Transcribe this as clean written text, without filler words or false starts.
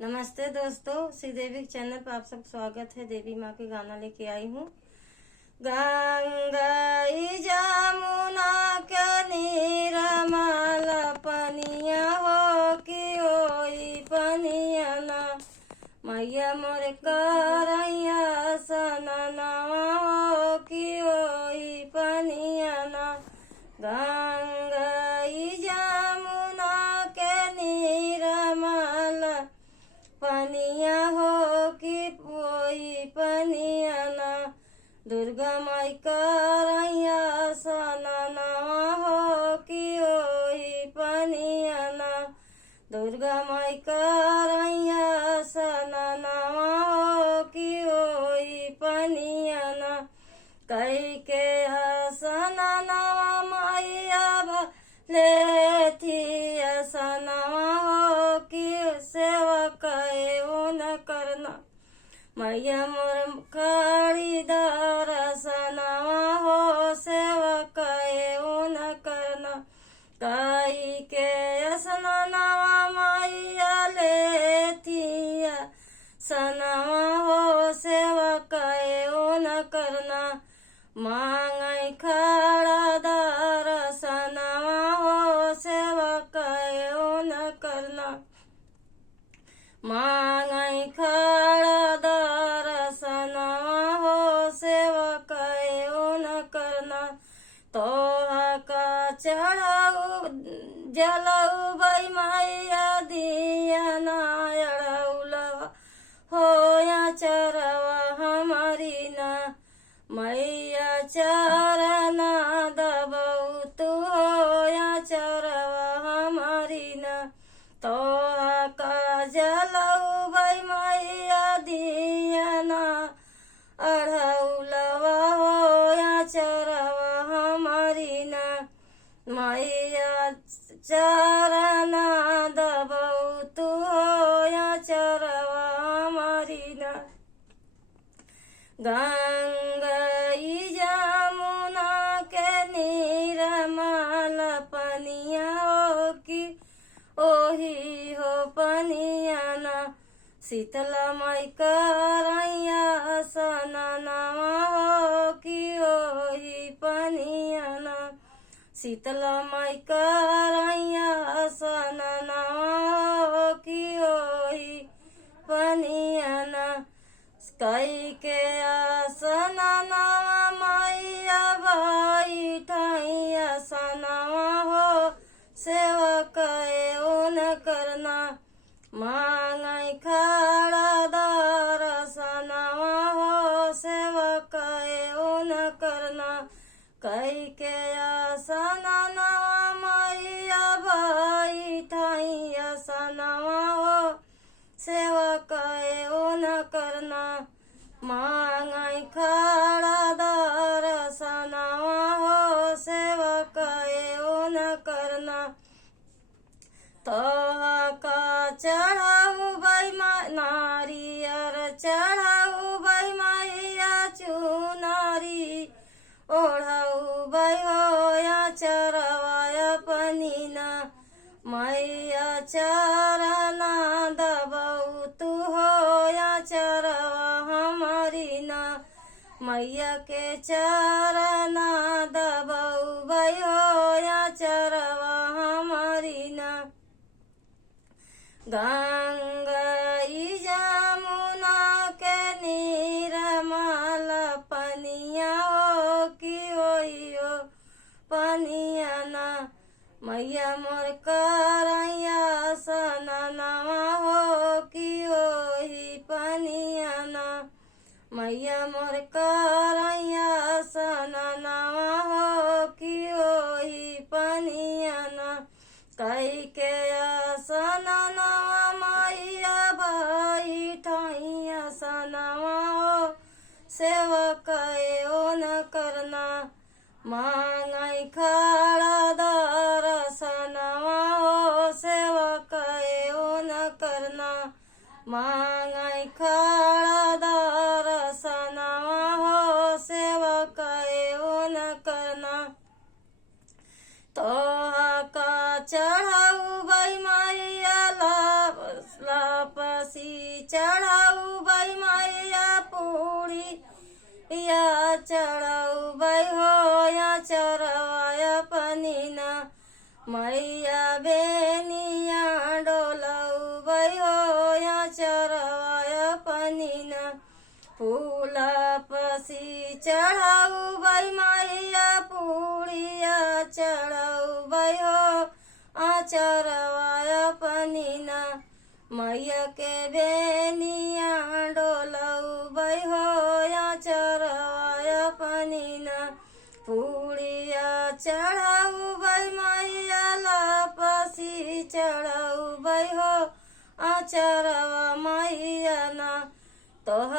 नमस्ते दोस्तों, श्री देवी चैनल पर आप सब स्वागत है। देवी माँ के गाना लेके आई हूँ। गंगा जमुना के निर्मल पनिया हो कि ओई पनिया ना मैया मोर करैया सनना हो कि ओई पनिया ना। गंगा जमुना के निर्मल पनिया हो कि पोई पनिया ना। दुर्गा माई करैया सनना हो कि ओई पनिया ना। दुर्गा माई करैया सनना हो कि ओई पनिया ना। कई के सनना मैया लेथी सनना हो कि सेवा कहे न करना। मैया मोर खरीदार सनवा हो सेवा कहे न करना। कई के सनवा मैया लेथिया सनवा हो सेवा कहे न करना। मांगई खड़ा दार सनवा हो सेवा कहे न करना। मांगई खड़ा दर्शना हो सेवा कहे न करना। तोहा का चढ़ाऊ जलऊ बई मैया दिया नायड़ौलवा हो या चरवा हमारी ना। मैया चरना दबऊ तू हो या चरवा हमारी ना। तोहा का जलऊ बई मैया दिया ना अढ़ौलवा हो या चरवा हमारी ना। मैया चरना दबऊ तू हो या चरवा हमारी ना। गंगा जमुना के निर्मल पनिया हो कि ओही हो पनिया ना। शीतला माई करैया सनना हो कि ओही पनिया ना। शीतला माई करैया सनना हो कि ओही पनिया ना। कई के सनना मैया बैठैया सनवा हो सेवा कहे न करना। मांगई खड़ा दर्शनवा हो सेवा कहे न करना। कई के सनना मैया बैठैया सनवा हो सेवा कहे न करना। मांगई खड़ा दर्शनवा हो सेवा कहे न करना। तोहा का चढ़ाऊ बई नारियर चढ़ाऊ बई मैया चुनारी ओढ़ाऊ बई हो या चरवाया पनीना। मैया चरना दबऊ तू हो या चरवा हमारी ना। मैया के चरना दबऊ बई हो या चरवा हमारी ना। गंगा जमुना के निर्मल पनिया हो कि ओई हो पनिया ना। मैया मोर करैया सनना हो कि ओही पनिया ना। मैया मोर करैया सनना हो कि ओही पनिया ना। कई के सनना मैया बैठैया सनवा हो सेवा कहे न करना। मांगई खड़ा दर्शनवा हो सेवा कहे न करना। मांगई खड़ा दर्शनवा हो सेवा कहे न करना। तोहा का चढ़ाऊ बई मैया लाप चढ़ाऊ बाई मैया पूरी या चढ़ाऊ बाई हो या चरवाया पनीना मैया बेनिया डोलाऊ बाई हो या चरवाया पनीना फूला पसी चढ़ाऊ बाई मैया पूड़िया चढ़ाऊ बाई हो आचरवाया पनीना मैया के बेनिया डोलाऊ बाई हो आचरवाया पनीना पूड़िया चढ़ाऊ बाई मैया लापसी चढ़ाऊ बाई हो आचरवा मैया ना तोह